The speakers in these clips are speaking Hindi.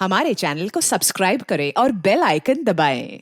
हमारे चैनल को सब्सक्राइब करें और बेल आइकन दबाएं।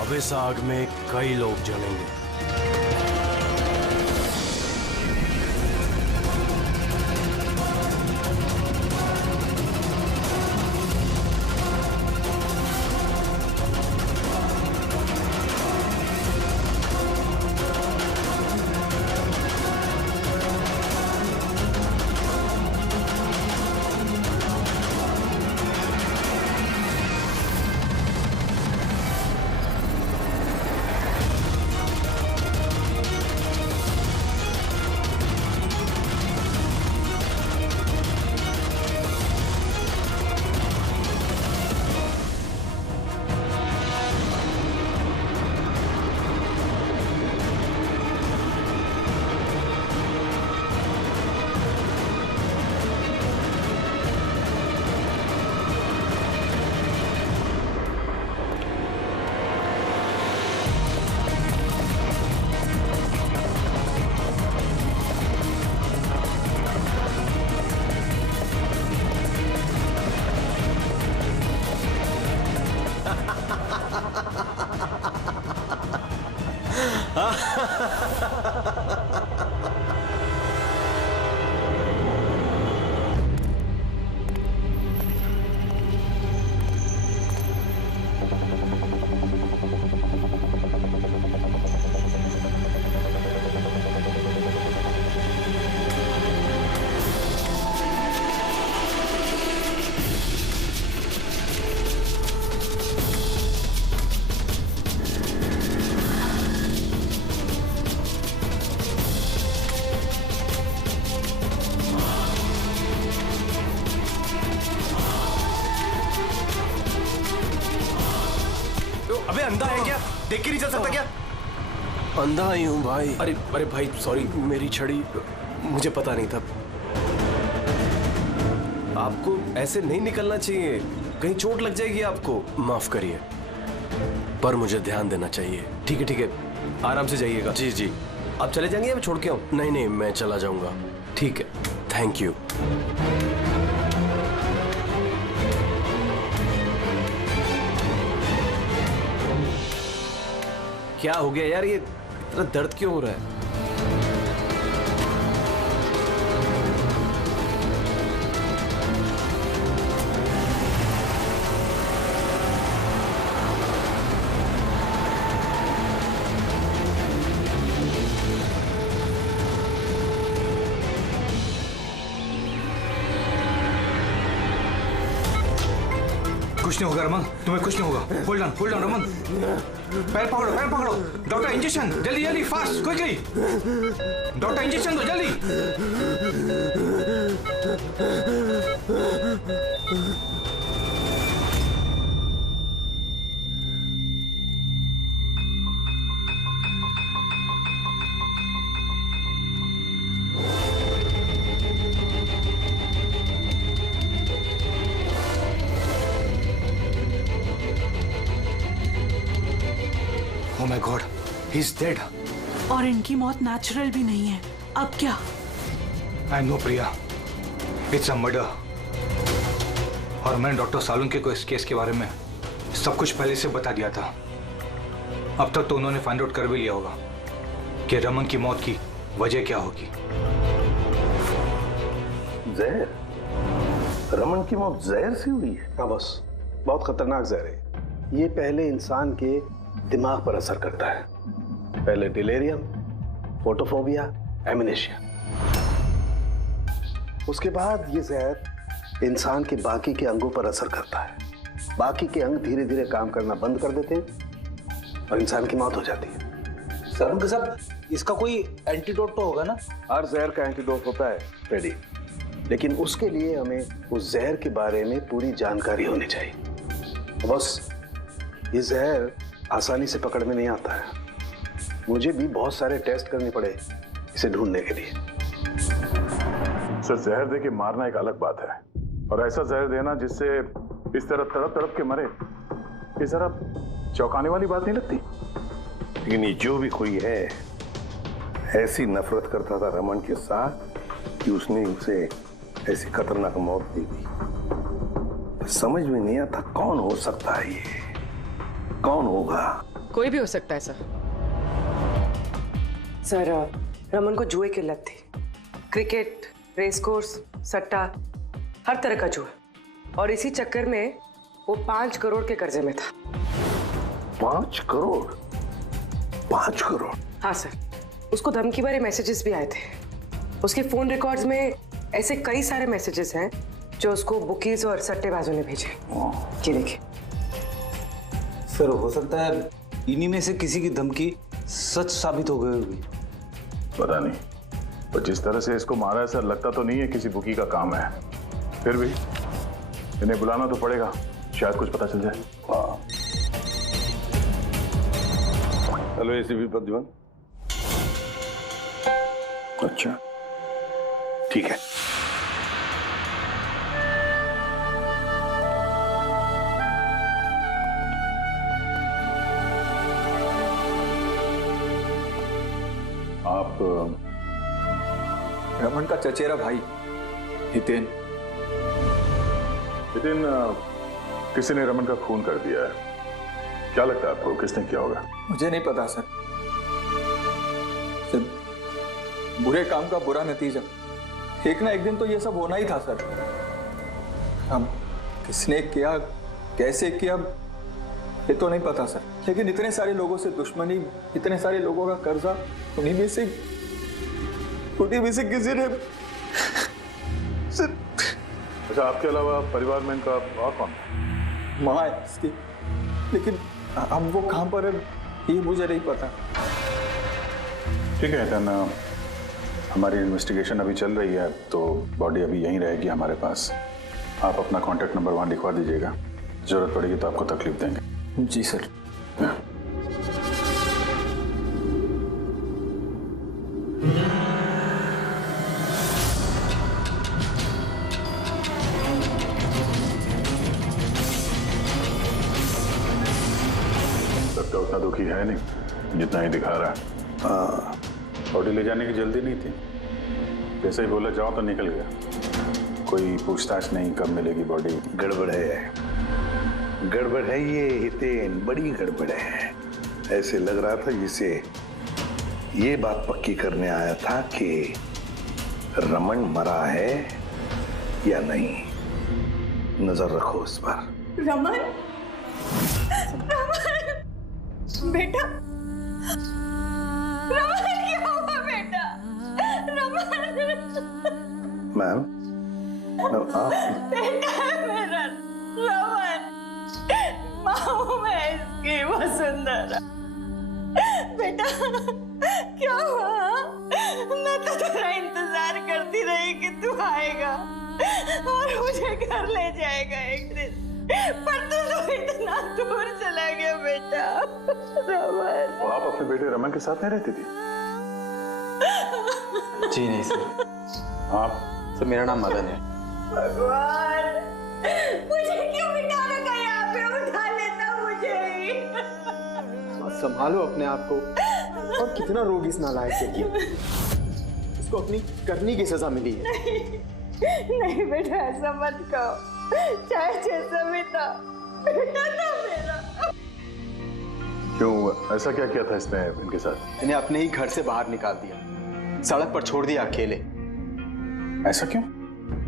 अब इस आग में कई लोग जलेंगे। अबे अंधा है क्या? देख के नहीं चल सकता क्या? अंधा ही हूँ भाई। अरे अरे भाई सॉरी, मेरी छड़ी मुझे पता नहीं था। आपको ऐसे नहीं निकलना चाहिए, कहीं चोट लग जाएगी आपको। माफ करिए, पर मुझे ध्यान देना चाहिए। ठीक है, आराम से जाइएगा। जी जी। आप चले जाएंगे या मैं छोड़ के आऊँ? नहीं नहीं, मैं चला जाऊंगा। ठीक है, थैंक यू। क्या हो गया यार, ये इतना दर्द क्यों हो रहा है? कुछ नहीं होगा रमन, तुम्हें कुछ नहीं होगा। होल्ड ऑन रमन, पैर पकड़ो। डॉक्टर इंजेक्शन, जल्दी फास्ट क्विकली। डॉक्टर इंजेक्शन दो जल्दी। Oh my God, he's dead. और इनकी मौत नेचुरल भी नहीं है। अब क्या? I know Priya, it's a murder. और मैंने डॉक्टर सालुंके को इस केस के बारे में सब कुछ पहले से बता दिया था। अब तक तो उन्होंने फाइंड आउट कर भी लिया होगा कि रमन की मौत की वजह क्या होगी। जहर? रमन की मौत जहर से हुई है? हाँ बॉस, बहुत खतरनाक जहर है। ये पहले इंसान के दिमाग पर असर करता है। पहले डिलेरियम, फोटोफोबिया, एमनेशिया। उसके बाद ये जहर इंसान के बाकी के अंगों पर असर करता है। बाकी के अंग धीरे धीरे काम करना बंद कर देते हैं और इंसान की मौत हो जाती है। सर उनके साथ इसका कोई एंटीडोट तो होगा ना? हर जहर का एंटीडोट होता है फ्रेडी, लेकिन उसके लिए हमें उस जहर के बारे में पूरी जानकारी होनी चाहिए। बस ये जहर आसानी से पकड़ में नहीं आता है। मुझे भी बहुत सारे टेस्ट करने पड़े इसे ढूंढने के लिए। सर जहर दे के मारना एक अलग बात है, और ऐसा जहर देना जिससे इस तरह तड़प तड़प के मरे, ये जरा चौंकाने वाली बात नहीं लगती? लेकिन ये जो भी कोई है, ऐसी नफरत करता था रमन के साथ कि उसने उसे ऐसी खतरनाक मौत दी थी। समझ में नहीं आता कौन हो सकता है ये, कौन होगा? कोई भी हो सकता है सर। रमन को जुए की लत थी। क्रिकेट, रेस कोर्स, सट्टा, हर तरह का जुआ। और इसी चक्कर में वो 5 करोड़ के कर्जे में था। 5 करोड़? 5 करोड़? हाँ सर, उसको धमकी भरे मैसेजेस भी आए थे। उसके फोन रिकॉर्ड्स में ऐसे कई सारे मैसेजेस हैं जो उसको बुकीज और सट्टेबाजों ने भेजे। ये देखिए सर, हो सकता है इन्हीं में से किसी की धमकी सच साबित हो गई होगी। पता नहीं, पर जिस तरह से इसको मारा है सर, लगता तो नहीं है किसी बुकी का काम है। फिर भी इन्हें बुलाना तो पड़ेगा, शायद कुछ पता चल जाए। हाँ। Hello ACP Pradyuman. अच्छा ठीक है। आप रमन का चचेरा भाई हितेन। हितेन, किसी ने रमन का खून कर दिया है। क्या लगता है आपको किसने किया होगा? मुझे नहीं पता सर। बुरे काम का बुरा नतीजा, एक ना एक दिन तो ये सब होना ही था सर। अब किसने किया, कैसे किया, ये तो नहीं पता सर। लेकिन इतने सारे लोगों से दुश्मनी, इतने सारे लोगों का कर्जा, उन्हीं में से किसी ने अच्छा, आपके अलावा परिवार में इनका और कौन? माँ है इसकी, लेकिन अब वो कहाँ पर है ये मुझे नहीं पता। ठीक है हितेन, हमारी इन्वेस्टिगेशन अभी चल रही है, तो बॉडी अभी यहीं रहेगी हमारे पास। आप अपना कॉन्टैक्ट नंबर वहाँ लिखवा दीजिएगा, जरूरत पड़ेगी तो आपको तकलीफ देंगे। जी सर। सबका उतना दुखी है नहीं जितना ही दिखा रहा है। हाँ, बॉडी ले जाने की जल्दी नहीं थी, जैसे ही बोला जाओ तो निकल गया। कोई पूछताछ नहीं कब मिलेगी बॉडी। गड़बड़ है, गड़बड़ है ये हितेन, बड़ी गड़बड़ है। ऐसे लग रहा था जिसे ये बात पक्की करने आया था कि रमन मरा है या नहीं। नजर रखो उस पर। रमन, बेटा, रमन क्या हुआ बेटा? रमन, मैम, आप बेटा मेरा रमन, माँ मैं इसकी वसुंधरा। बेटा क्या हुआ? मैं तो तेरा इंतजार करती रही कि तू आएगा और मुझे घर ले जाएगा एक दिन, पर तू तो इतना दूर चला गया बेटा। रमन, तो आप अपने बेटे रमन के साथ नहीं रहती थी? जी नहीं सर। आप? सर मेरा नाम मदन है। भगवान, मुझे क्यों बिठा रखा यहाँ पे? उठा लेता मुझे ही। संभालो अपने आप को। और कितना रोग इस नालायक के लिए। इसको अपनी करनी की सजा मिली है। नहीं बेटा, ऐसा मत कहो। चाहे जैसा भी था, बेटा था मेरा। क्यों, ऐसा क्या किया था इसने इनके साथ? इन्हें अपने ही घर से बाहर निकाल दिया, सड़क पर छोड़ दिया अकेले। ऐसा क्यों?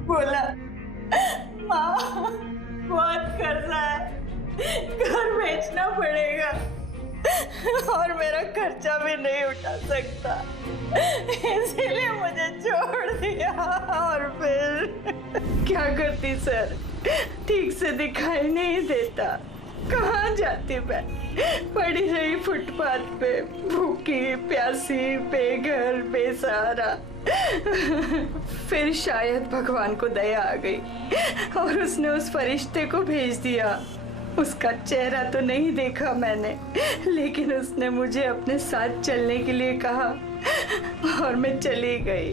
बोला माँ बहुत कर्जा है, घर बेचना पड़ेगा और मेरा खर्चा भी नहीं उठा सकता, इसीलिए मुझे छोड़ दिया। और फिर क्या करती सर, ठीक से दिखाई नहीं देता, कहाँ जाती मैं, पड़ी रही फुटपाथ पे, भूखी प्यासी बेघर बेसहारा। फिर शायद भगवान को दया आ गई और उसने उस फरिश्ते को भेज दिया। उसका चेहरा तो नहीं देखा मैंने, लेकिन उसने मुझे अपने साथ चलने के लिए कहा और मैं चली गई।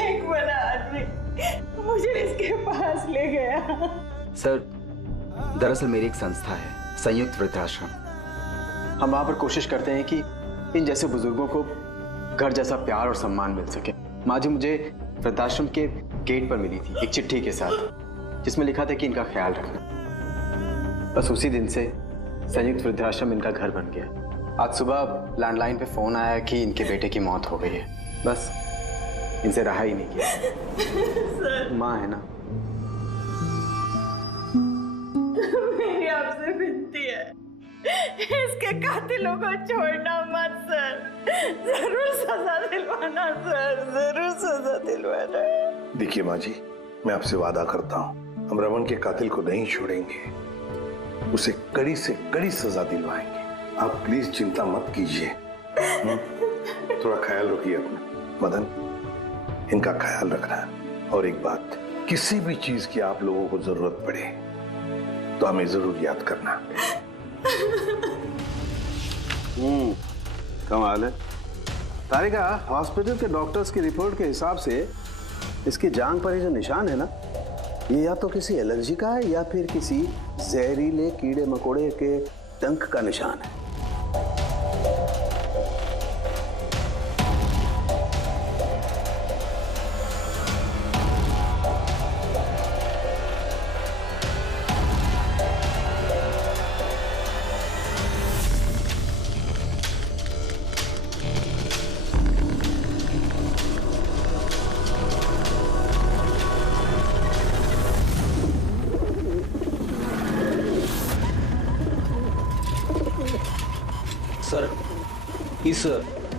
एक बड़ा आदमी मुझे इसके पास ले गया। सर, दरअसल मेरी एक संस्था है, संयुक्त वृद्धाश्रम। हम वहां पर कोशिश करते हैं कि इन जैसे बुजुर्गों को घर जैसा प्यार और सम्मान मिल सके। माँ जी मुझे वृद्धाश्रम के गेट पर मिली थी एक चिट्ठी के साथ, जिसमें लिखा था कि इनका ख्याल रखना। बस उसी दिन से संयुक्त वृद्धाश्रम इनका घर बन गया। आज सुबह लैंडलाइन पे फोन आया कि इनके बेटे की मौत हो गई है। बस इनसे रहा ही नहीं गया। माँ है ना। मेरी आपसे विनती है, इसके कातिलों को छोड़ना मत सर, जरूर सजा दिलवाना सर, जरूर सजा दिलवाना। देखिए माँ जी, मैं आपसे वादा करता हूँ, हम रमन के कातिल को नहीं छोड़ेंगे, उसे कड़ी से कड़ी सजा दिलवाएंगे। आप प्लीज चिंता मत कीजिए, थोड़ा ख्याल रखिए अपना। मदन, इनका ख्याल रखना। और एक बात, किसी भी चीज की आप लोगों को जरूरत पड़े तो हमें जरूर याद करना। कमाल है तारिका, हॉस्पिटल के डॉक्टर्स की रिपोर्ट के हिसाब से इसकी जांघ पर ये जो निशान है ना, ये या तो किसी एलर्जी का है या फिर किसी जहरीले कीड़े मकोड़े के डंक का निशान है। सर, इस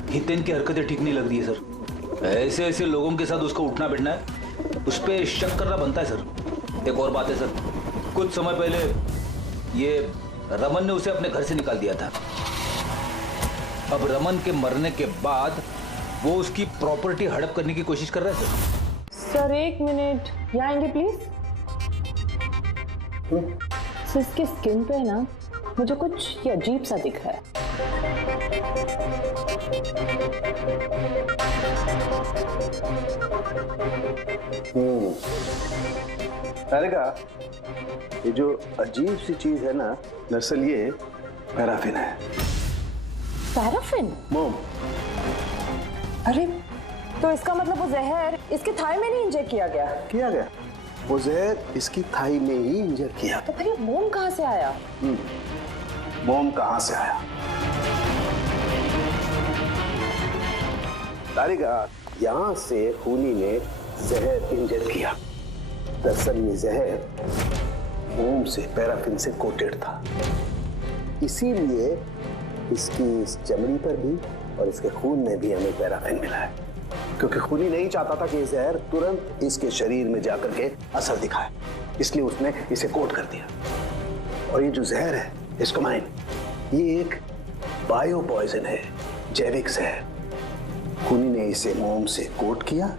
हितेन की हरकतें ठीक नहीं लग रही है सर। ऐसे ऐसे लोगों के साथ उसका उठना बैठना है, उस पर शक करना बनता है सर। एक और बात है सर, कुछ समय पहले ये रमन ने उसे अपने घर से निकाल दिया था। अब रमन के मरने के बाद वो उसकी प्रॉपर्टी हड़प करने की कोशिश कर रहा है सर। सर एक मिनट, यहाँ आएंगे प्लीज। सर इसके स्किन पे ना मुझे कुछ ये अजीब सा दिख रहा है। तारिका, ये जो अजीब सी चीज है ना, दरअसल ये पैराफिन है। पैराफिन? मोम। अरे तो इसका मतलब वो जहर इसके थाई में नहीं इंजेक्ट किया गया? किया गया, वो जहर इसकी थाई में ही इंजेक्ट किया। तो फिर ये मोम कहाँ से आया? मोम कहाँ से आया? तारिका, यहाँ से खूनी ने जहर इंजेक्ट किया। दरअसल ये जहर मोम से, पैराफिन से कोटेड था, इसीलिए इसकी इस चमड़ी पर भी और इसके खून में भी हमें पैराफिन मिला है। क्योंकि खूनी नहीं चाहता था कि ये जहर तुरंत इसके शरीर में जाकर के असर दिखाए, इसलिए उसने इसे कोट कर दिया। और ये जो जहर है, इसको माइन, ये एक बायो पॉइजन है, जैविक जहर। खूनी ने इसे मोम से कोट किया,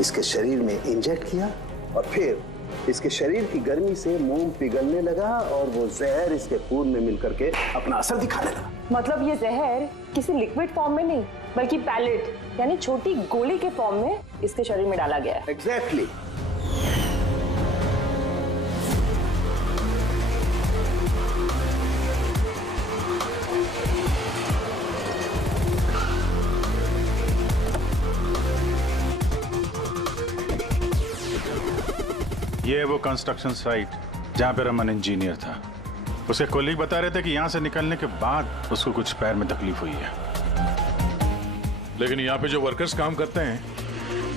इसके शरीर में इंजेक्ट किया और फिर इसके शरीर की गर्मी से मोम पिघलने लगा और वो जहर इसके खून में मिलकर के अपना असर दिखाने लगा। मतलब ये जहर किसी लिक्विड फॉर्म में नहीं, बल्कि पैलेट यानी छोटी गोली के फॉर्म में इसके शरीर में डाला गया है। एग्जैक्टली। ये वो कंस्ट्रक्शन साइट जहाँ पे रमन इंजीनियर था। उसके कोलीग बता रहे थे कि यहाँ से निकलने के बाद उसको कुछ पैर में तकलीफ हुई है। लेकिन यहाँ पे जो वर्कर्स काम करते हैं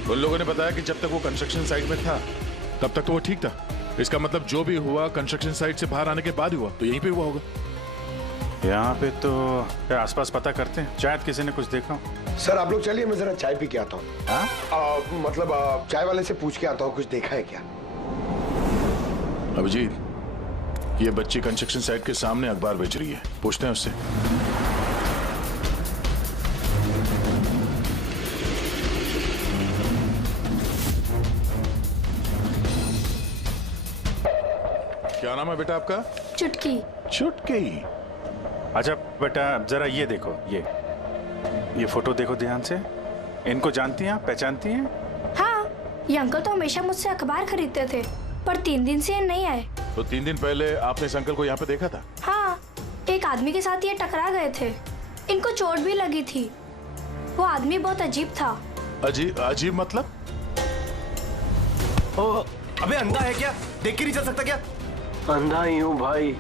उन लोगों ने बताया कि जब तक वो कंस्ट्रक्शन साइट में था तब तक तो वो ठीक था। इसका मतलब जो भी हुआ कंस्ट्रक्शन साइट से बाहर आने के बाद हुआ, तो यहीं पे हुआ होगा। यहाँ पे तो आसपास पता करते हैं, शायद किसी ने कुछ देखा हो। सर आप लोग चलिए, मैं जरा चाय पी के आता हूँ। मतलब चाय वाले से पूछ के आता हूँ कुछ देखा है क्या। अभिजीत, ये बच्ची कंस्ट्रक्शन साइट के सामने अखबार बेच रही है, पूछते हैं उससे। क्या नाम है बेटा आपका? चुटकी। चुटकी। अच्छा बेटा जरा ये देखो, ये फोटो देखो ध्यान से। इनको जानती हैं आप, पहचानती हैं? हाँ, ये अंकल तो हमेशा मुझसे अखबार खरीदते थे, पर 3 दिन से ये नहीं आए। तो 3 दिन पहले आपने इस अंकल को यहाँ पे देखा था? हाँ, एक आदमी के साथ ये टकरा गए थे। इनको चोट भी लगी थी। वो आदमी बहुत अजीब था। अजीब मतलब? ओ, अबे अंधा है क्या? देख के नहीं चल सकता क्या? अंधा ही हूँ भाई।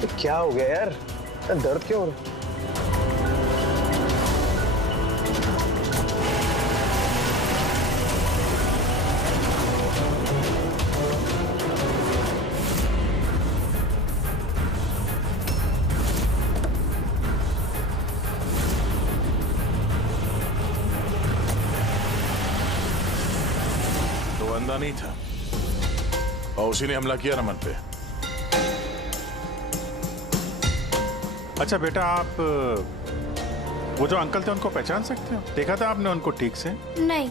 तो क्या हो गया यार? दर्द क्यों हो रहा है? अंधा नहीं था और उसी ने हमला किया रमन पे। अच्छा बेटा, आप वो जो अंकल थे उनको पहचान सकते हो? देखा था आपने उनको ठीक से? नहीं।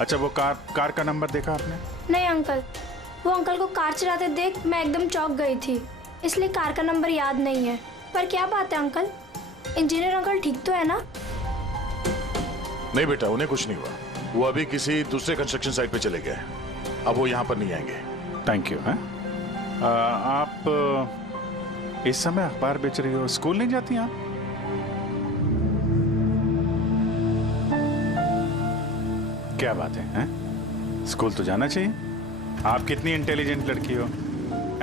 अच्छा वो कार का नंबर देखा आपने? नहीं अंकल, वो अंकल को कार चलाते देख मैं एकदम चौंक गई थी, इसलिए कार का नंबर याद नहीं है। पर क्या बात है अंकल, इंजीनियर अंकल ठीक तो है ना? नहीं बेटा, उन्हें कुछ नहीं हुआ। वो अभी किसी दूसरे कंस्ट्रक्शन साइट पे चले गए, अब वो यहाँ पर नहीं आएंगे। Thank you. आप इस समय अखबार बेच रही हो, स्कूल नहीं जाती आप? क्या बात है, हैं? स्कूल तो जाना चाहिए। आप कितनी इंटेलिजेंट लड़की हो।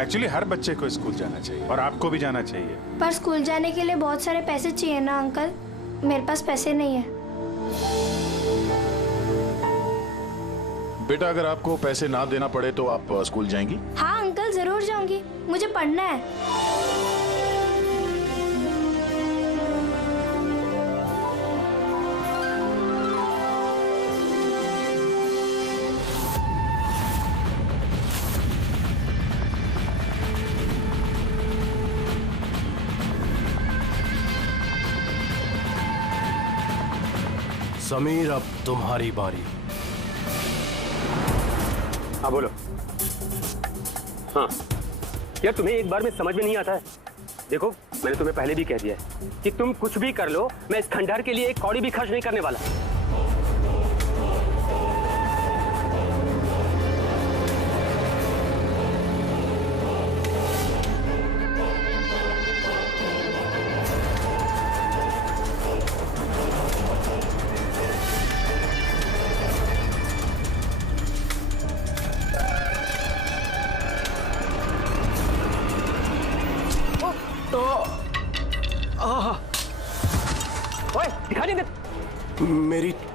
एक्चुअली हर बच्चे को स्कूल जाना चाहिए और आपको भी जाना चाहिए। पर स्कूल जाने के लिए बहुत सारे पैसे चाहिए ना अंकल, मेरे पास पैसे नहीं है। बेटा अगर आपको पैसे ना देना पड़े तो आप स्कूल जाएंगी? हाँ अंकल जरूर जाऊंगी, मुझे पढ़ना है। समीर अब तुम्हारी बारी। हाँ बोलो। हाँ यार, तुम्हें एक बार में समझ में नहीं आता है। देखो मैंने तुम्हें पहले भी कह दिया है कि तुम कुछ भी कर लो, मैं इस खंडहर के लिए एक कौड़ी भी खर्च नहीं करने वाला।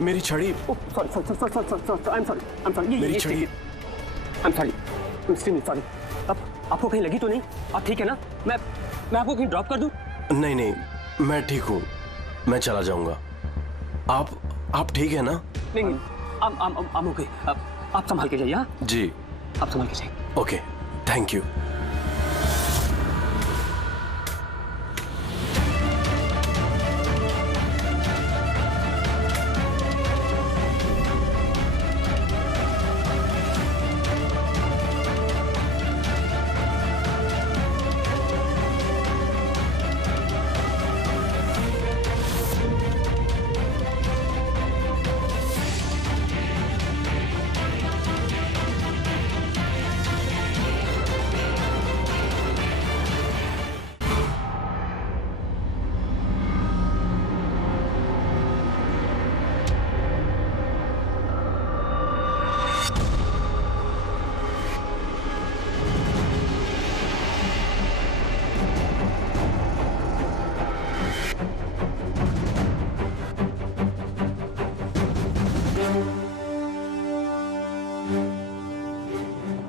मेरी छड़ी। सॉरी आई एम सॉरी मेरी छड़ी। I am sorry. अब आपको कहीं लगी तो नहीं? आप ठीक है ना? मैं आपको कहीं ड्रॉप कर दूं? नहीं, मैं ठीक हूँ, मैं चला जाऊंगा। आप ठीक है ना? नहीं, I'm okay। आप संभाल के जाइए। हाँ जी, आप संभाल के जाइए। Okay, thank you.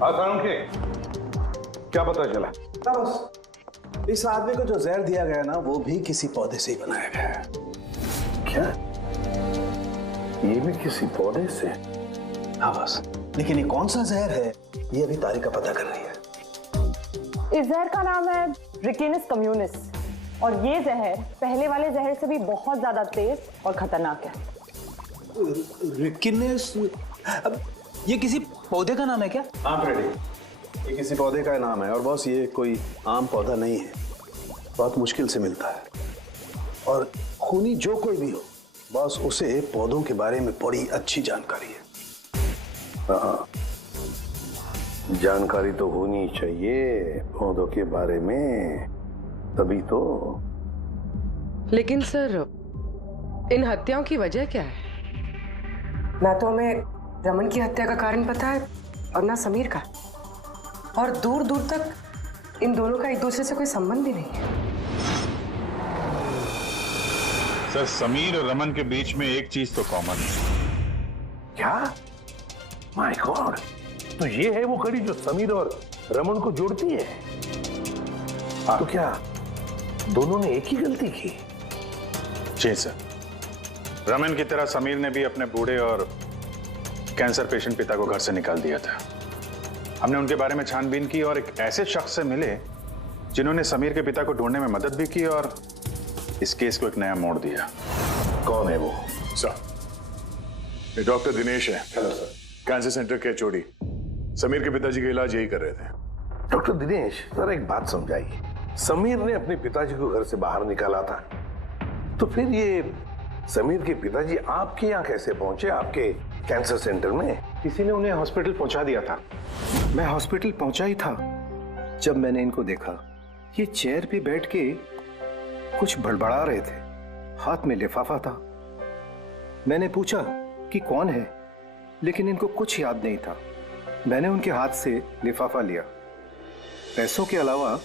हाँ के क्या पता चला? बस इस आदमी को जो जहर दिया गया ना वो भी किसी पौधे से ही बनाया गया है। क्या? ये भी किसी पौधे से? हाँ बस, लेकिन ये कौन सा जहर है ये अभी तारिका पता कर रही है। इस जहर का नाम है रिकिनस कम्युनिस और ये जहर पहले वाले जहर से भी बहुत ज्यादा तेज और खतरनाक है। रिकिनस, ये किसी पौधे का नाम है क्या? हाँ फ्रेडी, ये किसी पौधे का नाम है और बॉस ये कोई आम पौधा नहीं है, बहुत मुश्किल से मिलता है और खूनी जो कोई भी हो बॉस उसे पौधों के बारे में बड़ी अच्छी जानकारी है। हाँ, जानकारी तो होनी चाहिए पौधों के बारे में, तभी तो। लेकिन सर इन हत्याओं की वजह क्या है? ना तो हमें रमन की हत्या का कारण पता है और ना समीर का, और दूर दूर तक इन दोनों का एक दूसरे से कोई संबंध ही नहीं है। सर समीर और रमन के बीच में एक चीज तो कॉमन है। क्या? माय गॉड, तो ये है वो कड़ी जो समीर और रमन को जोड़ती है। तो क्या दोनों ने एक ही गलती की? जी सर, रमन की तरह समीर ने भी अपने बूढ़े और कैंसर पेशेंट पिता को घर से निकाल दिया था। हमने उनके बारे में छानबीन की और एक ऐसे शख्स से मिले जिन्होंने समीर के पिता को ढूंढने में मदद भी की और इस केस को एक नया मोड़ दिया। कौन है वो? सर, ये डॉक्टर दिनेश है। Hello sir. कैंसर सेंटर के चोरी। समीर के पिताजी का इलाज यही कर रहे थे। डॉक्टर दिनेश, जरा एक बात समझाइए। समीर ने अपने पिताजी को घर से बाहर निकाला था, तो फिर ये समीर के पिताजी आपके यहाँ कैसे पहुंचे, आपके कैंसर सेंटर में? किसी ने उन्हें हॉस्पिटल पहुंचा दिया था। मैं हॉस्पिटल पहुंचा ही था जब मैंने इनको देखा। ये चेयर पे बैठ के कुछ बड़बड़ा रहे थे, हाथ में लिफाफा था। मैंने पूछा कि कौन है, लेकिन इनको कुछ याद नहीं था। मैंने उनके हाथ से लिफाफा लिया। पैसों के अलावा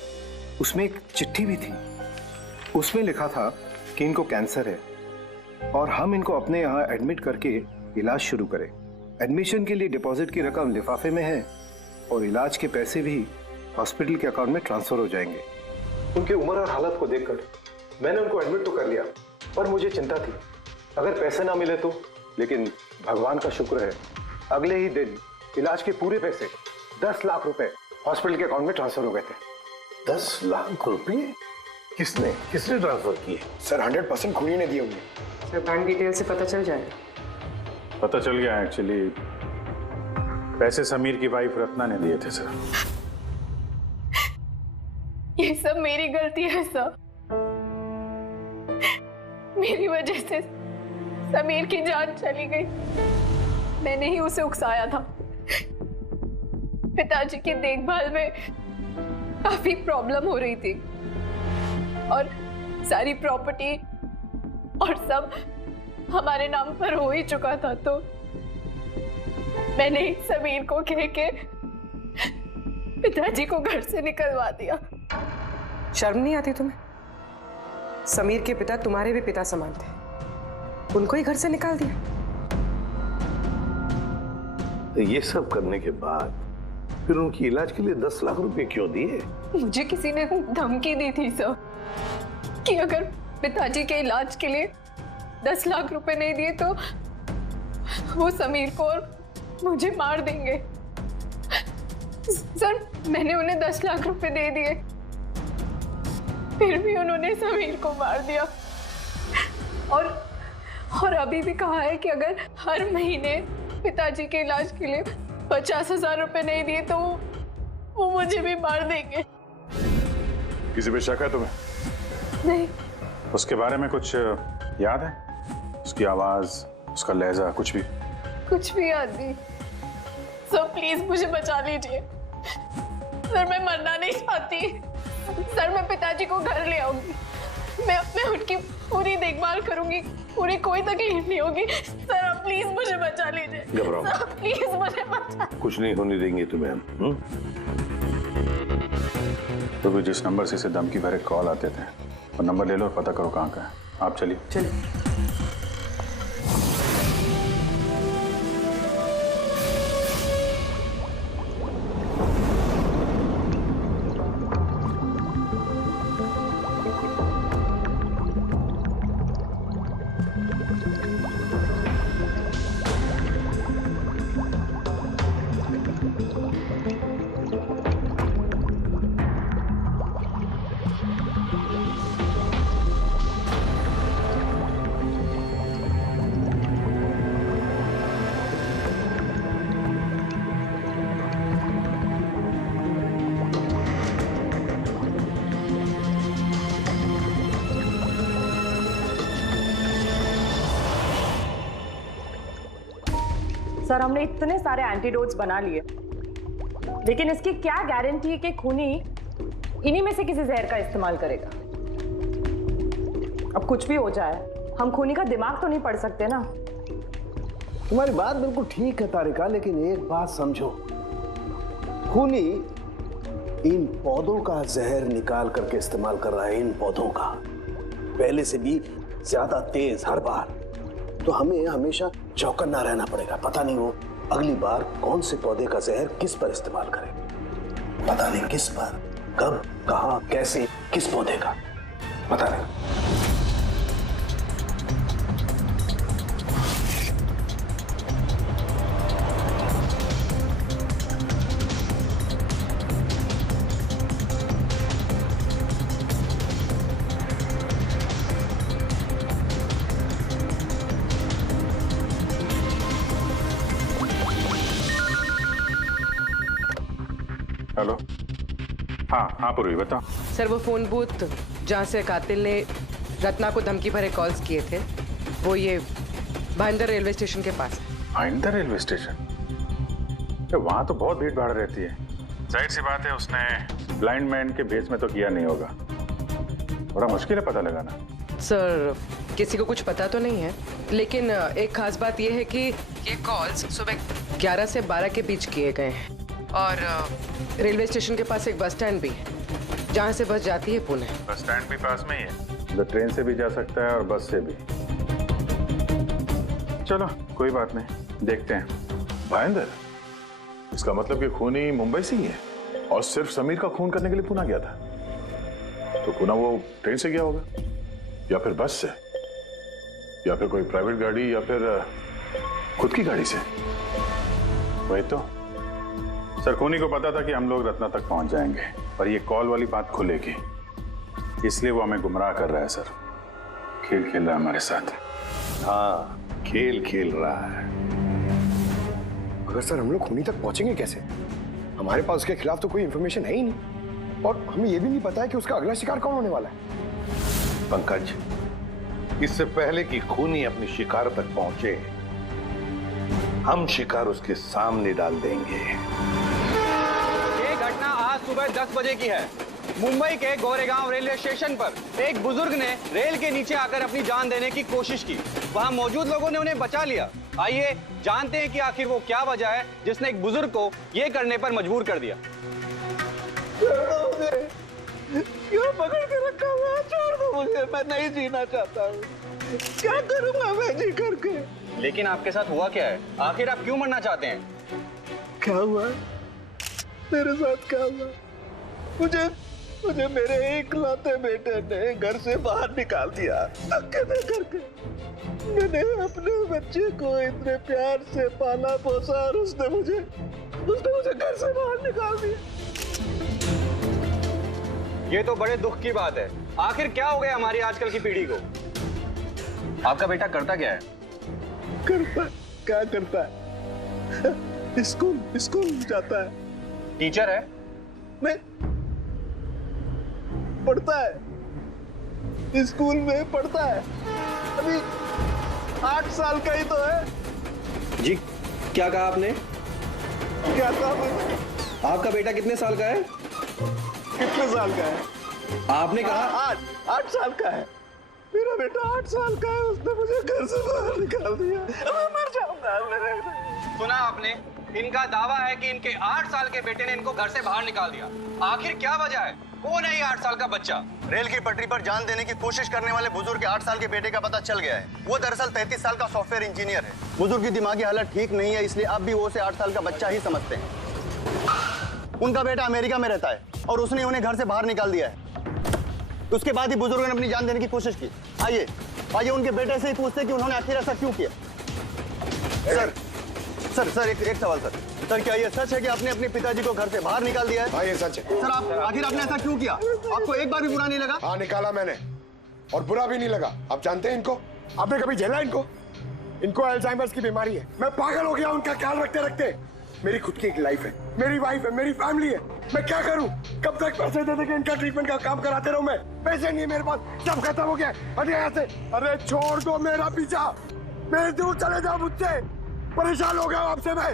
उसमें एक चिट्ठी भी थी। उसमें लिखा था कि इनको कैंसर है और हम इनको अपने यहाँ एडमिट करके इलाज शुरू करें। एडमिशन के लिए डिपॉजिट की रकम लिफाफे में है और इलाज के पैसे भी हॉस्पिटल के अकाउंट में ट्रांसफर हो जाएंगे। उनकी उम्र और हालत को देखकर मैंने उनको एडमिट तो कर लिया, पर मुझे चिंता थी अगर पैसे ना मिले तो। लेकिन भगवान का शुक्र है, अगले ही दिन इलाज के पूरे पैसे 10 लाख रुपए हॉस्पिटल के अकाउंट में ट्रांसफर हो गए थे। 10 लाख रुपए? किसने ट्रांसफर किए? सर 100% खूनी ने दिए होंगे। सर बैंक डिटेल से पता चल जाएगा। पता चल गया, एक्चुअली पैसे समीर की वाइफ रत्ना ने दिए थे सर। ये सब मेरी गलती है सर। मेरी वजह से समीर की जान चली गई। मैंने ही उसे उकसाया था। पिताजी की देखभाल में काफी प्रॉब्लम हो रही थी और सारी प्रॉपर्टी और सब हमारे नाम पर हो ही चुका था, तो मैंने ही समीर को कह के पिताजी को घर से निकलवा दिया। शर्म नहीं आती तुम्हें? समीर के पिता तुम्हारे भी पिता समान थे, उनको ही घर से निकाल दिया। तो ये सब करने के बाद फिर उनकी इलाज के लिए 10 लाख रुपए क्यों दिए? मुझे किसी ने धमकी दी थी सर कि अगर पिताजी के इलाज के लिए 10 लाख रुपए नहीं दिए तो वो समीर को और मुझे मार देंगे। सर मैंने उन्हें 10 लाख रुपए दे दिए, फिर भी उन्होंने समीर को मार दिया और अभी भी कहा है कि अगर हर महीने पिताजी के इलाज के लिए 50,000 रुपए नहीं दिए तो वो मुझे भी मार देंगे। किसी पे शक है तुम्हें? नहीं। उसके बारे में कुछ याद है? उसकी आवाज, उसका लहजा, कुछ भी? कुछ भी याद नहीं। सर प्लीज मुझे बचा लीजिए। सर मैं मरना नहीं चाहती। सर मैं पिताजी को घर ले आऊंगी, मैं उनकी पूरी देखभाल करूंगी, पूरी कोई तकलीफ नहीं होगी। सर आप प्लीज मुझे बचा लीजिए। घबराओ मत। सर प्लीज मुझे बचा। कुछ नहीं होने देंगे तुम्हें हम। तो भी जिस नंबर से इसे धमकी भरे कॉल आते थे वो नंबर ले लो और पता करो कहाँ का है। आप चलिए। चलिए। सर हमने इतने सारे एंटीडोट्स बना लिए, लेकिन इसकी क्या गारंटी है कि खूनी इन्हीं में से किसी जहर का इस्तेमाल करेगा। अब कुछ भी हो जाए, हम खूनी का दिमाग तो नहीं पढ़ सकते ना। तुम्हारी बात बिल्कुल ठीक है तारिका, लेकिन एक बात समझो, खूनी इन पौधों का जहर निकाल करके इस्तेमाल कर रहा है, इन पौधों का पहले से भी ज्यादा तेज हर बार। तो हमें हमेशा चौकन्ना रहना पड़ेगा। पता नहीं वो अगली बार कौन से पौधे का जहर किस पर इस्तेमाल करे, पता नहीं किस पर, कब, कहां, कैसे, किस पौधे का, पता नहीं। हेलो। हाँ पूर्वी बताओ। सर वो फोन बूथ जहाँ से कातिल ने रत्ना को धमकी भरे कॉल्स किए थे, वो ये भाईंदर रेलवे स्टेशन के पास है। Bhayandar railway station? तो वहाँ तो बहुत भीड़ भाड़ रहती है। जाहिर सी बात है उसने ब्लाइंड मैन के भेस में तो किया नहीं होगा। बड़ा मुश्किल है पता लगाना। सर किसी को कुछ पता तो नहीं है, लेकिन एक खास बात यह है कि ये कॉल्स सुबह 11 से 12 के बीच किए गए हैं और रेलवे स्टेशन के पास एक बस स्टैंड भी है जहाँ से बस जाती है पुणे। बस स्टैंड भी पास में ही है, तो ट्रेन से भी जा सकता है और बस से भी। चलो कोई बात नहीं, देखते हैं। भाईंदर, इसका मतलब कि खूनी मुंबई से ही है और सिर्फ समीर का खून करने के लिए पुणे गया था। तो पुणे वो ट्रेन से गया होगा या फिर बस से या फिर कोई प्राइवेट गाड़ी या फिर खुद की गाड़ी से। वही तो सर, खूनी को पता था कि हम लोग रत्ना तक पहुंच जाएंगे और ये कॉल वाली बात खुलेगी, इसलिए वो हमें गुमराह कर रहा है। सर खेल खेल रहा है हमारे साथ। हाँ, खेल खेल रहा है। मगर सर हम लोग खूनी तक पहुंचेंगे कैसे? हमारे पास उसके खिलाफ तो कोई इंफॉर्मेशन है ही नहीं और हमें यह भी नहीं पता है कि उसका अगला शिकार कौन होने वाला है। पंकज, इससे पहले कि खूनी अपनी शिकार तक पहुंचे, हम शिकार उसके सामने डाल देंगे। ये घटना आज सुबह 10 बजे की है। मुंबई के गोरेगांव रेलवे स्टेशन पर एक बुजुर्ग ने रेल के नीचे आकर अपनी जान देने की कोशिश की। वहां मौजूद लोगों ने उन्हें बचा लिया। आइए जानते हैं कि आखिर वो क्या वजह है जिसने एक बुजुर्ग को ये करने पर मजबूर कर दिया। क्यों पकड़ के रखा हुआ? छोड़ दो मुझे, मैं नहीं जीना चाहता हूँ। क्या करूंगा मैं जी करके? लेकिन आपके साथ हुआ क्या है? आखिर आप क्यों मरना चाहते हैं? क्या हुआ? मेरे साथ क्या हुआ? मुझे मेरे इकलौते बेटे ने घर से बाहर निकाल दिया धक्के दे करके। मैंने अपने बच्चे को इतने प्यार से पाला पोसा और उसने मुझे घर से बाहर निकाल दिया। ये तो बड़े दुख की बात है। आखिर क्या हो गया हमारी आजकल की पीढ़ी को? आपका बेटा करता क्या है? क्या करता है? स्कूल जाता है। टीचर है? नहीं, पढ़ता है, स्कूल में पढ़ता है। अभी 8 साल का ही तो है। जी क्या कहा आपने? क्या कहा मैंने? आपका बेटा कितने साल का है? कितने साल का है? आपने कहा 8 साल का है। मेरा बेटा 8 साल का है, उसने मुझे घर से बाहर निकाल दिया। मैं मर जाऊंगा। सुना आपने? इनका दावा है कि इनके 8 साल के बेटे ने इनको घर से बाहर निकाल दिया। आखिर क्या वजह है? कौन है ये 8 साल का बच्चा? रेल की पटरी पर जान देने की कोशिश करने वाले बुजुर्ग के 8 साल के बेटे का पता चल गया है। वो दरअसल 33 साल का सॉफ्टवेयर इंजीनियर है। बुजुर्ग की दिमागी हालत ठीक नहीं है, इसलिए अब भी वो उसे 8 साल का बच्चा ही समझते हैं। उनका बेटा अमेरिका में रहता है और उसने उन्हें घर से बाहर निकाल दिया है। उसके बाद ही बुजुर्ग ने अपनी जान देने की कोशिश की। आइए उनके बेटे से ही पूछते कि उन्होंने आखिर ऐसा क्यों किया। सर एक सवाल सर, क्या ये सच है कि आपने अपने पिताजी को घर से बाहर निकाल दिया है? हाँ ये सच है। सर आखिर आपने ऐसा क्यों किया? आपको एक बार भी बुरा नहीं लगा? हाँ निकाला मैंने और बुरा भी नहीं लगा। आप जानते हैं इनको? आपने कभी झेला इनको अल्जाइमर्स की बीमारी है। मैं पागल हो गया उनका ख्याल रखते रखते। मेरी खुद की एक लाइफ है, मेरी वाइफ है, मेरी फैमिली है। मैं क्या करूं? कब तक पैसे दे के इनका ट्रीटमेंट का काम कराते रहूं? मैं पैसे नहीं है मेरे पास, सब खत्म हो गया। अरे यहाँ से, अरे छोड़ दो मेरा पीछा, मेरे दूर चले जाओ मुझसे। परेशान हो गया हूं आपसे मैं।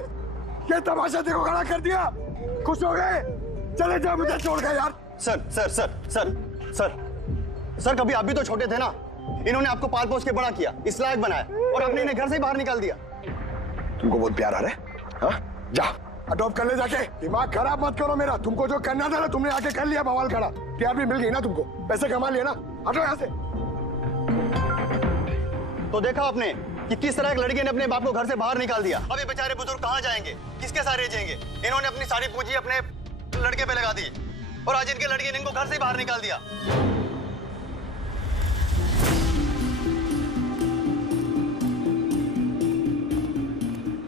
ये तमाशा देखो खड़ा कर दिया। खुश हो गए? चले जाओ मुझे छोड़ गए यार। Sir sir sir sir sir sir कभी आप भी तो छोटे थे ना। इन्होंने आपको पाल पोस के बड़ा किया, इस लायक बनाया, और आपने इन्हें घर से ही बाहर निकाल दिया। तुमको बहुत प्यार आ रहा है? हाँ? जा अडॉप्ट कर ले जाके। दिमाग खराब मत करो मेरा। तुमको जो करना था ना तुमने आके कर लिया बवाल खड़ा। प्यार भी मिल गई ना तुमको, पैसे कमा लिए ना। हटो यहाँ से। तो देखा आपने कि किस तरह एक लड़के ने अपने बाप को घर से बाहर निकाल दिया। अब ये बेचारे बुजुर्ग कहाँ जाएंगे, किसके साथ रह जाएंगे? इन्होंने अपनी सारी पूंजी अपने लड़के पे लगा दी, और आज इनके लड़के ने इनको घर से ही बाहर निकाल दिया।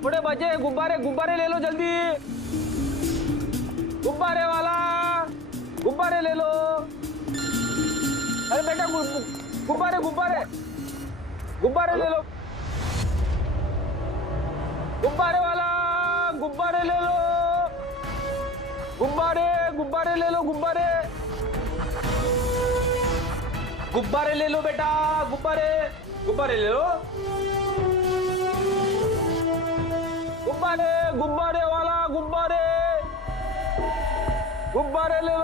बड़े बच्चे गुब्बारे गुब्बारे ले लो जल्दी। गुब्बारे वाला गुब्बारे ले लो। अरे बेटा गुब्बारे गुब्बारे गुब्बारे ले लो। गुब्बारे वाला गुब्बारे ले लो। गुब्बारे गुब्बारे ले लो। गुब्बारे गुब्बारे ले लो बेटा। गुब्बारे गुब्बारे ले लो। गुब्बारे गुब्बारे वाला गुब्बारे गुब्बारे ले लो।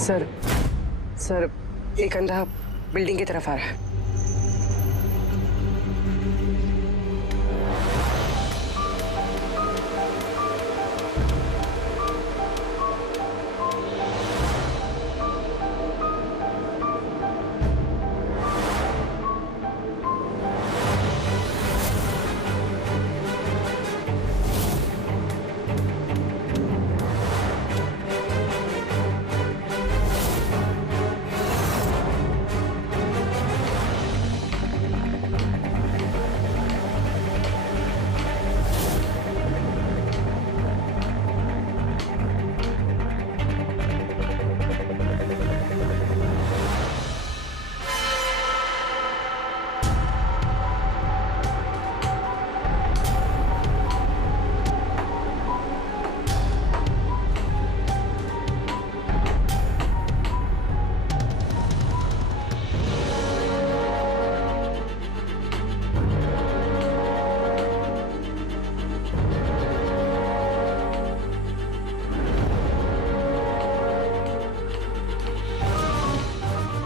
सर सर एक अंधा बिल्डिंग की तरफ आ रहा है।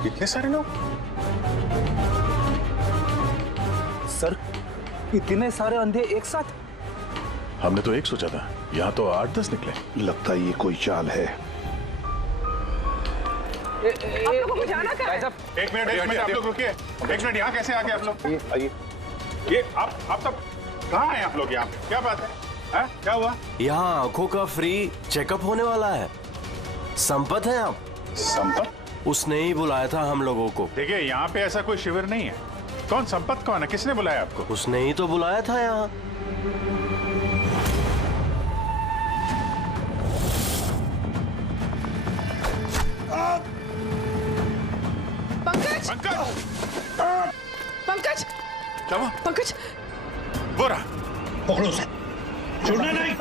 इतने सारे लोग? सर इतने सारे अंधे एक साथ? हमने तो एक सोचा था, यहाँ तो 8-10 निकले। लगता है ये कोई चाल है। आप लोगों को जाना कहाँ है? एक मिनट आप लोग रुकिए। एक मिनट, यहाँ कैसे आके आप लोग? आइए। ये आप सब कहाँ हैं आप लोग यहाँ पे? क्या बात है? क्या हुआ? यहाँ आंखों का फ्री चेकअप होने वाला है। संपत है आप? संपत? उसने ही बुलाया था हम लोगों को। देखिए यहाँ पे ऐसा कोई शिविर नहीं है। कौन संपत कौन है? किसने बुलाया आपको? उसने ही तो बुलाया था यहाँ। पंकज पंकज पंकज क्या हुआ? पंकज वो रहा, पकड़ो उसे, छोड़ना नहीं।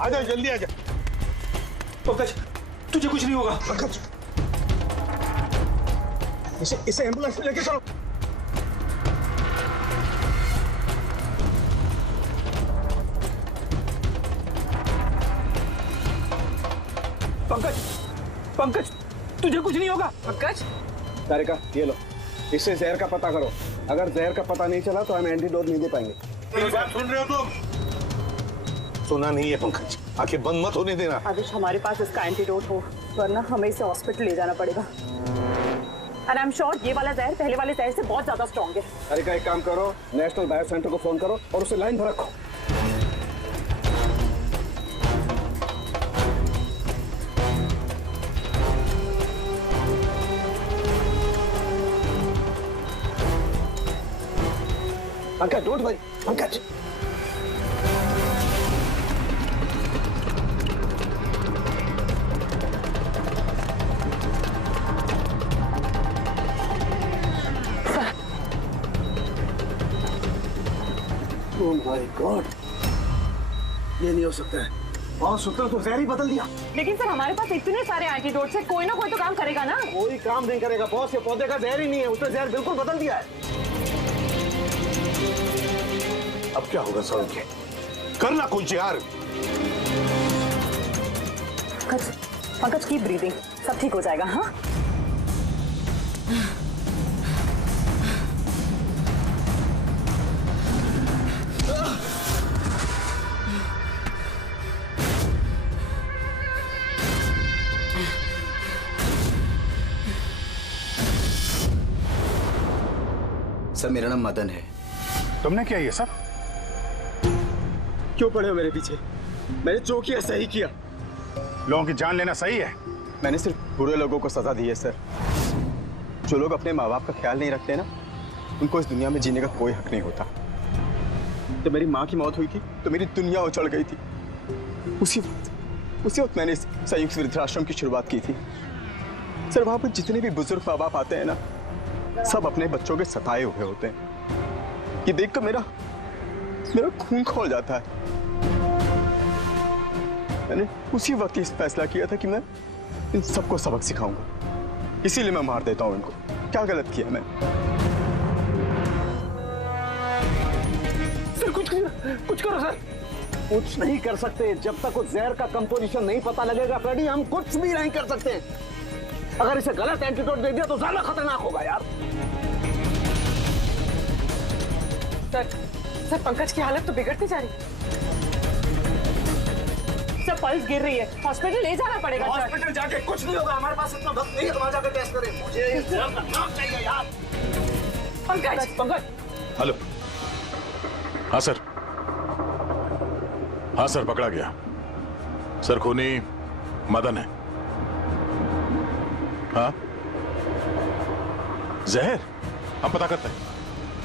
आजा, जल्दी आजा। पंकज तुझे कुछ नहीं होगा। पंकज इसे एम्बुलेंस में लेके चलो। पंकज, पंकज, तुझे कुछ नहीं होगा। पंकज, तारिका ये लो, इससे जहर का पता करो। अगर जहर का पता नहीं चला तो हम एंटीडोट नहीं दे पाएंगे। मेरी बात सुन रहे हो तुम? सुना नहीं है पंकज, आंखें बंद मत होने देना। आदिश, हमारे पास इसका एंटीडोट हो, वरना हमें इसे हॉस्पिटल ले जाना पड़ेगा। एंड आई एम श्योर ये वाला जहर पहले वाले जहर से बहुत ज्यादा स्ट्रॉन्ग है। तारिका एक काम करो, नेशनल बायो सेंटर को फोन करो और उसे लाइन पर रखो। Pankaj, don't worry, Pankaj. Oh my God, ये नहीं हो सकता है। और सूत्र तो जहर ही बदल दिया। लेकिन सर हमारे पास इतने सारे एंटीडोट है, कोई ना कोई तो काम करेगा ना। कोई काम नहीं करेगा बॉस, ये पौधे का जहर ही नहीं है, उसने जहर बिल्कुल बदल दिया है। अब क्या होगा सर? करना कुछ यार। पंकज, पंकज कीप ब्रीदिंग, सब ठीक हो जाएगा। हाँ सर, मेरा नाम मदन है। तुमने क्या ये सब? क्यों पड़े हो मेरे पीछे? मैंने जो किया सही किया। लोगों की जान लेना सही है? मैंने सिर्फ बुरे लोगों को सजा दी है सर। जो लोग अपने माँ बाप का ख्याल नहीं रखते ना, उनको इस दुनिया में जीने का कोई हक नहीं होता। जब मेरी माँ की मौत हुई थी तो मेरी दुनिया उछड़ गई थी। उसी वक्त मैंने इस संयुक्त वृद्धाश्रम की शुरुआत की थी। सर, वहां पर जितने भी बुजुर्ग माँ बाप आते हैं ना, सब अपने बच्चों के सताए हुए होते हैं। ये देखकर मेरा खून खौल जाता है। मैंने उसी वक्त इस फैसला किया था कि मैं इन सबको सबक सिखाऊंगा, इसीलिए मैं मार देता हूं इनको। क्या गलत किया मैं? सर कुछ करो सर। कुछ नहीं कर सकते जब तक उस जहर का कंपोजिशन नहीं पता लगेगा फ्रेडी, हम कुछ भी नहीं कर सकते। अगर इसे गलत एंटीडोट दे दिया तो ज्यादा खतरनाक होगा यार। सर पंकज की हालत तो बिगड़ती जा रही है। सर पल्स गिर रही है, हॉस्पिटल ले जाना पड़ेगा। हॉस्पिटल जाके कुछ नहीं होगा, हमारे पास इतना वक्त नहीं है वहां जाकर टेस्ट करें। मुझे इस जहर का नाम चाहिए यार। पंकज। हेलो। हाँ सर, हाँ सर, पकड़ा गया। सर खूनी मदन है। हाँ, जहर हम पता करते हैं।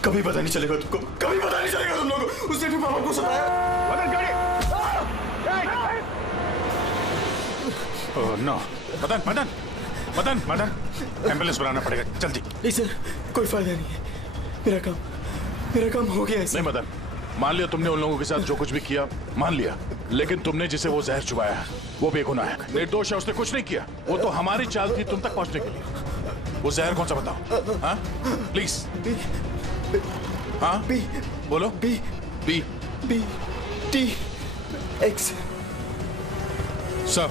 कभी पता नहीं चलेगा तुमको, कभी पता नहीं चलेगा तुम लोगों को। उसने भी पापा को सताया। मदन गाड़ी। ओह नो, मदन, एम्बुलेंस बुलाना पड़ेगा जल्दी। नहीं सर, कोई फायदा नहीं है। मेरा काम हो गया है सर। नहीं मदन, मान लिया तुमने उन लोगों के साथ जो कुछ भी किया, मान लिया, लेकिन तुमने जिसे वो जहर चुबाया है वो बेगुनाह है, निर्दोष है, उसने कुछ नहीं किया। वो तो हमारी चाल थी तुम तक पहुंचने के लिए। वो जहर कौन सा बताओ? हाँ प्लीज। हाँ बोलो। B T X. सब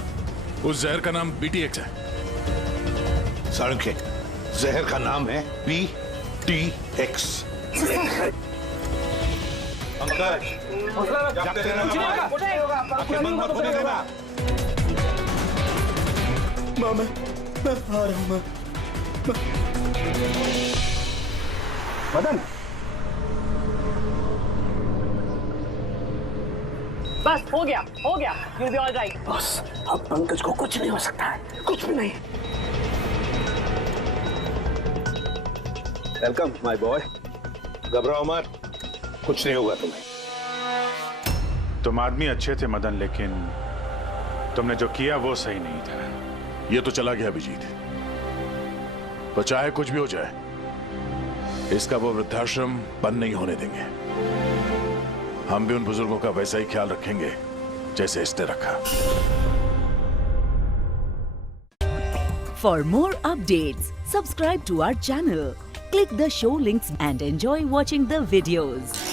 उस जहर का नाम BTX है। साळुंखे, जहर का नाम है BTX। पंकज, माँ मैं आ रहा हूँ। मदन, बस हो गया, you'll be all right। बस अब पंकज को कुछ नहीं हो सकता है, कुछ भी नहीं। Welcome my boy. घबराओ मत, कुछ नहीं होगा तुम्हें। तुम आदमी अच्छे थे मदन, लेकिन तुमने जो किया वो सही नहीं था। ये तो चला गया अभिजीत, तो चाहे कुछ भी हो जाए, इसका वो वृद्धाश्रम बंद नहीं होने देंगे। हम भी उन बुजुर्गों का वैसा ही ख्याल रखेंगे जैसे इसने रखा। For more updates, subscribe to our channel, click the show links and enjoy watching the videos.